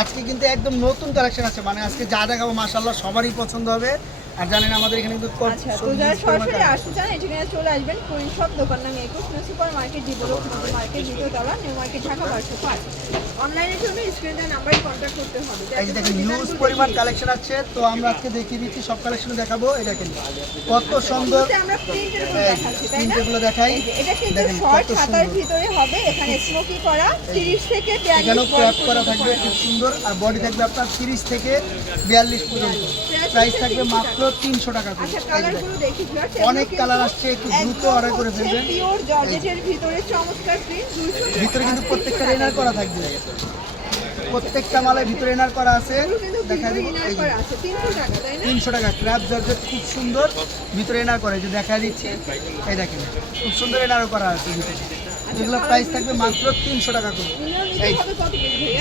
আজকে কিন্তু একদম নতুন কালেকশন আছে মানে আজকে যা দেখাবো মাসাল্লাহ সবারই পছন্দ হবে। আর জানেন আমাদের এখানে কিন্তু আচ্ছা তো যারা সরাসরি আসতে চান এখানে চলে আসবেন কোরিন শপ দোকান নামে একুশ new super market D block market দ্বিতীয় তলা নিউ মার্কেট ঢাকা বারোশো পাঁচ অনলাইনের জন্য স্ক্রিন দেওয়া নাম্বারে কন্ট্যাক্ট করতে হবে। এই দেখেন হিউজ পরিমাণ কালেকশন আছে তো আমরা আজকে দেখিয়ে দিচ্ছি সব কালেকশন দেখাবো। এই দেখেন কত সুন্দর আমরা প্রিন্টেরগুলো দেখাচ্ছি তাই না? প্রিন্টগুলো দেখাই। এটা কিন্তু শর্ট ভিতরে হবে এখানে স্মোকি করা 30 থেকে 42 এখানেও ক্র্যাপ করা থাকবে খুব সুন্দর। আর বডি থাকবে আপনার তিরিশ থেকে বিয়াল্লিশ পর্যন্ত। প্রাইস থাকবে মাত্র তিনশো টাকা করে। আচ্ছা অনেক কালার আসছে একটু দ্রুত অর্ডার করে ফেলবেন ভিতরে চমৎকার প্রিন্ট 200 ভিতরে কিন্তু প্রত্যেকটা এনার করা থাকবে। প্রত্যেকটা মালের ভিতরে এনার করা আছে। দেখা যাবে ইনার এই যে। করা আছে 300 টাকা তাই না? তিনশো টাকা। ক্র্যাপ জর্জেট খুব সুন্দর। ভিতরে এনার করে যে দেখা দিচ্ছি। এই দেখেন খুব সুন্দর এনারও করা আছে ভিতরে। এগুলো প্রাইস থাকবে মাত্র তিনশো টাকা করে।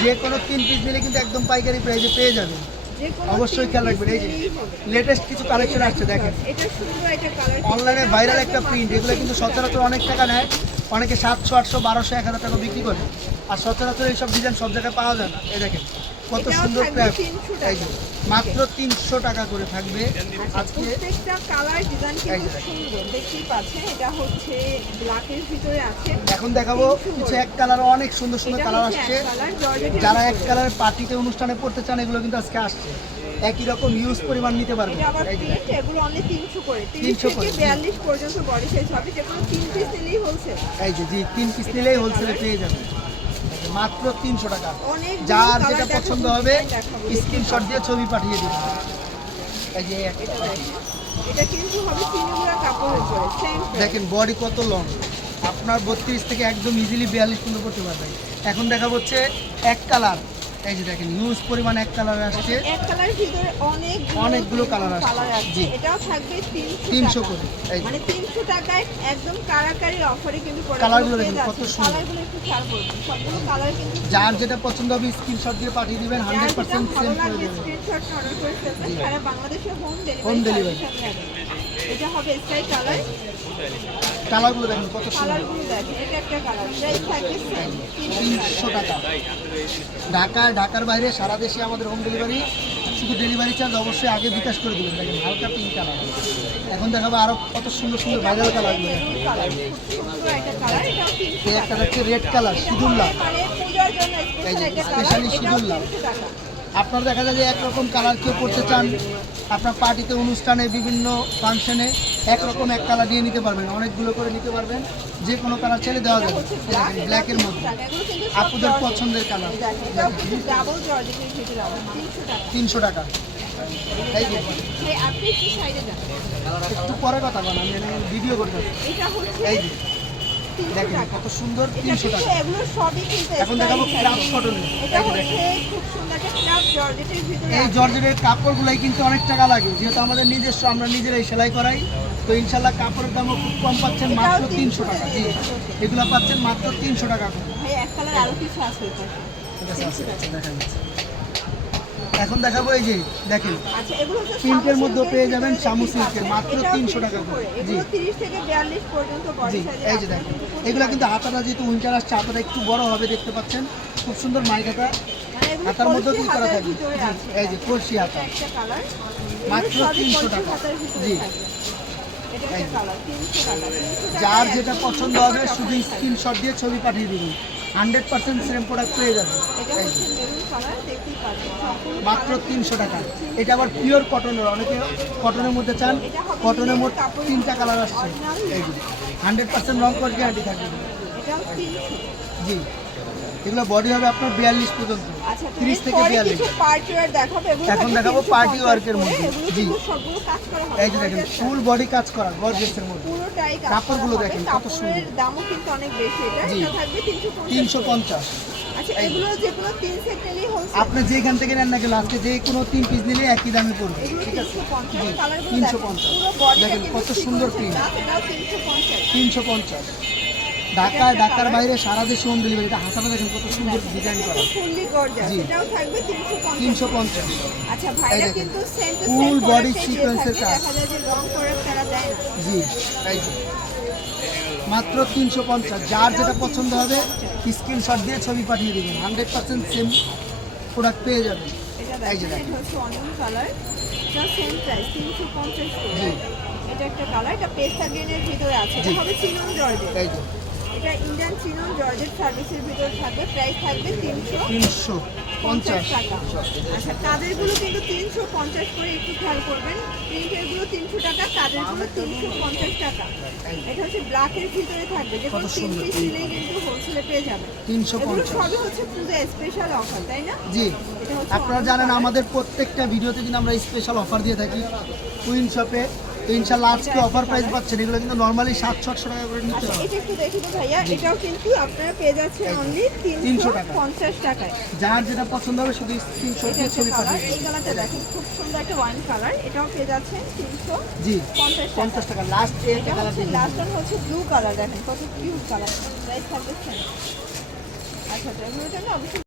যে। কোনো তিন পিস নিলে কিন্তু একদম পাইকারি প্রাইসে পেয়ে যাবেন। অবশ্যই খেয়াল রাখবেন এই যে লেটেস্ট কিছু কালেকশন আসছে দেখেন। অনলাইনে ভাইরাল একটা প্রিন্ট এগুলো কিন্তু সচরাচর অনেক টাকা নেয়। অনেকে সাতশো আটশো বারোশো এক হাজার টাকা বিক্রি করে। আর সচরাচর এইসব ডিজাইন সব জায়গায় পাওয়া যায় না। এই দেখেন। কত সুন্দর থাকবে ক্র্যাপ 300 টাকা। এই যে মাত্র তিনশো টাকা করে থাকবে। প্রত্যেকটা কালার ডিজাইন কিন্তু সুন্দর। দেখতেই পাচ্ছেন এটা হচ্ছে ব্ল্যাকের ভিতরে আছে। এখন দেখাবো কিছু এক কালার অনেক সুন্দর সুন্দর কালার আসছে। যারা এক কালার পার্টিতে অনুষ্ঠানে পড়তে চান এগুলো কিন্তু আজকে আসছে। একই রকম ইউজ পরিমাণ নিতে যে এগুলো অনলি 300 করে। 30 300 থেকে করে, জি। 42 পর্যন্ত বডি সাইজ হবে। যেগুলো তিন পিস নিলেই হোলসেল এই যে জি তিন পিস নিলেই হোলসেলে পেয়ে যাবেন। মাত্র তিনশো টাকা। যার যেটা পছন্দ হবে স্ক্রিনশট দিয়ে ছবি পাঠিয়ে দিন এই যে দেখেন। এটা কিন্তু হবে তিনগুলা কাপড়ের উপরে দেখেন বডি কত লং আপনার বত্রিশ থেকে একদম ইজিলি বিয়াল্লিশ পর্যন্ত করতে পারবেন এখন দেখা হচ্ছে এক কালার এই যে দেখেন ইউজ পরিমাণ এক কালার আসছে। এক কালারের ভিতরে অনেক অনেকগুলো কালার আছে জি। এটাও থাকবে 300 300 করে, মানে 300 টাকায় একদম কারাকারি অফারে কিন্তু দেখুন, কত সুন্দর। কালারগুলো একটু খেয়াল করবেন সবগুলো কালার কিন্তু যার যেটা পছন্দ হবে স্ক্রিনশট দিয়ে পাঠিয়ে দিবেন যার হান্ড্রেড যেটা পার্সেন্ট ভালো সেন্ড করে দেবেন স্ক্রিনশট অর্ডার করে ফেলবেন। সারা বাংলাদেশে হোম ডেলিভারি Home delivery। এটা হবে স্কাই কালার কালারগুলো দেখেন কত সুন্দর। তিনশো টাকা। ঢাকা ঢাকার বাইরে সারা দেশে আমাদের হোম ডেলিভারি শুধু ডেলিভারি চার্জ অবশ্যই আগে বিকাশ করে দেবেন। দেখেন হালকা পিঙ্ক কালার এখন দেখাবো আরও কত সুন্দর সুন্দর ভাইরাল কালারগুলো একটা হচ্ছে রেড কালার সিঁদুর লাল পূজার জন্য এই যে, স্পেশাল একটা কালার specially এটাও সিঁদুর লাল। 300 টাকা আপনার দেখা যায় যে একরকম কালার কেউ করতে চান, আপনার পার্টিতে অনুষ্ঠানে, বিভিন্ন ফাংশনে একরকম এক কালার দিয়ে নিতে পারবেন, অনেকগুলো করে নিতে পারবেন, যে কোনো কালার ছেড়ে দেওয়া যাবে। ব্ল্যাকের মধ্যে আপুদের পছন্দের কালার দেখেন এটাও কিন্তু ডাবল জর্জেটের ভিতরে হবে 300 টাকা। তিনশো টাকা একটু পরে কথা বল আমি ভিডিও করতে এই যে 300 দেখেন কত সুন্দর তিনশো টাকা। এগুলো সবই কিন্তু এখন দেখাবো আছে। কটনের এটা হচ্ছে খুব সুন্দর একটা ক্রাফট জর্জেটের ভিতরে এই জর্জেটের কাপড়গুলাই কিন্তু অনেক টাকা লাগে। যেহেতু আমাদের নিজস্ব আমরা নিজেরাই সেলাই করাই। তো ইনশাল্লাহ কাপড়ের দামও খুব কম পাচ্ছেন মাত্র 300 তিনশো টাকা। জি এগুলো পাচ্ছেন মাত্র তিনশো টাকা করে। ভাই এক কালার আরও কিছু আছে আছে, দেখান। এখন দেখাবো এই যে দেখেন। আচ্ছা প্রিন্টের শামু পেয়ে যাবেন শামু সিল্কের, মাত্র তিনশো টাকা করে। জি। 30 থেকে 42 পর্যন্ত বডি জি এই যে দেখেন। এগুলো কিন্তু হাতাটা যেহেতু উইন্টার আসছে হাতাটা একটু বড় হবে দেখতে পাচ্ছেন। খুব সুন্দর মাইকাটা মানে হাতার মধ্যে কি করা থাকবে। এই যে কলসি হাতা। মাত্র 300 টাকা। জি। এটা এই একটা যে। কালার 300 টাকা। 300 টাকা যার যেটা পছন্দ হবে শুধু স্ক্রিনশট দিয়ে ছবি পাঠিয়ে দিবেন। হান্ড্রেড পার্সেন্ট সেম প্রোডাক্ট পেয়ে যাবে। মাত্র তিনশো টাকা। এটা আবার পিওর কটনের অনেকে কটনের মধ্যে চান কটনের মোট তিনটা কালার আসছে। হান্ড্রেড পার্সেন্ট রং কোর্স গ্যারান্টি থাকবে। জি। এগুলো বডি হবে আপনার বিয়াল্লিশ পর্যন্ত। আচ্ছা তিরিশ থেকে বিয়াল্লিশ। পার্টি এখন দেখাবো 350 party work এর করে, মধ্যে। জি। এই যে দেখেন ফুল বডি কাজ করা গর্জেসের মধ্যে। কাপড়গুলো দেখেন কত সুন্দর। দামও কিন্তু অনেক বেশি এটা জি। থাকবে তিনশো পঞ্চাশ আচ্ছা আপনি যেখান থেকে নেন না কেন আজকে যে কোনো তিন পিস নিলে একই দামে পড়বে ঠিক আছে? তিনশো পঞ্চাশ দেখেন কত সুন্দর sequence print। এর কাজ, এটাও 350 তিনশো পঞ্চাশ। ঢাকায় ঢাকার বাইরে সারা দেশে হোম ডেলিভারি এটা হাতাটা দেখেন কত সুন্দর ডিজাইন করা। জি। থাকবে 350 তিনশো পঞ্চাশ। আচ্ছা body sequence এর কাজ। করে জি মাত্র তিনশো পঞ্চাশ। যার যেটা পছন্দ হবে স্ক্রিনশট দিয়ে ছবি পাঠিয়ে দেবেন। হান্ড্রেড পার্সেন্ট সেম প্রোডাক্ট পেয়ে যাবেন। এই যে দেখেন দেখেন। এটা একটা কালার এটা পেস্তা গ্রিনের ভিতরে আছে। এটা হবে চিনন জর্জেট এটা ইন্ডিয়ান চিনন জর্জেট সার্ভিসের ভিতরে থাকবে প্রাইস থাকবে তিনশো তিনশো পঞ্চাশ টাকা। আচ্ছা কাদেরগুলো কিন্তু তিনশো পঞ্চাশ করে একটু খেয়াল করবেন। প্রিন্টেরগুলো তিনশো টাকা কাদেরগুলো তিনশো পঞ্চাশ টাকা। এটা হচ্ছে ব্ল্যাকের ভিতরে থাকবে। যে কত তিন পিস নিলেই কিন্তু হোলসেলে পেয়ে যাবেন। তিনশো এগুলো সবই হচ্ছে পূজা স্পেশাল অফার তাই না? জি। আপনারা জানেন আমাদের প্রত্যেকটা ভিডিওতে কিন্তু আমরা স্পেশাল অফার দিয়ে থাকি। কুইন শপে তো ইনশাল্লাহ আজকে অফার প্রাইস পাচ্ছেন। এগুলো কিন্তু নর্মালি সাতশো আটশো টাকা করে নিতে হবে। এটা একটু দেখি তো ভাইয়া এটাও কিন্তু আপনারা পেয়ে যাচ্ছেন অনলি তিনশো। পঞ্চাশ টাকায়। যার যেটা পছন্দ হবে শুধু এটা ছবি কালার এই কালারটা দেখেন খুব সুন্দর একটা ওয়াইন কালার এটাও পেয়ে যাচ্ছেন তিনশো জি পঞ্চাশ টাকা। লাস্ট এটা হচ্ছে লাস্ট হচ্ছে ব্লু কালার দেখেন কত কিউট কালার প্রাইস থাকবে আচ্ছা আচ্ছা এগুলোর অবশ্যই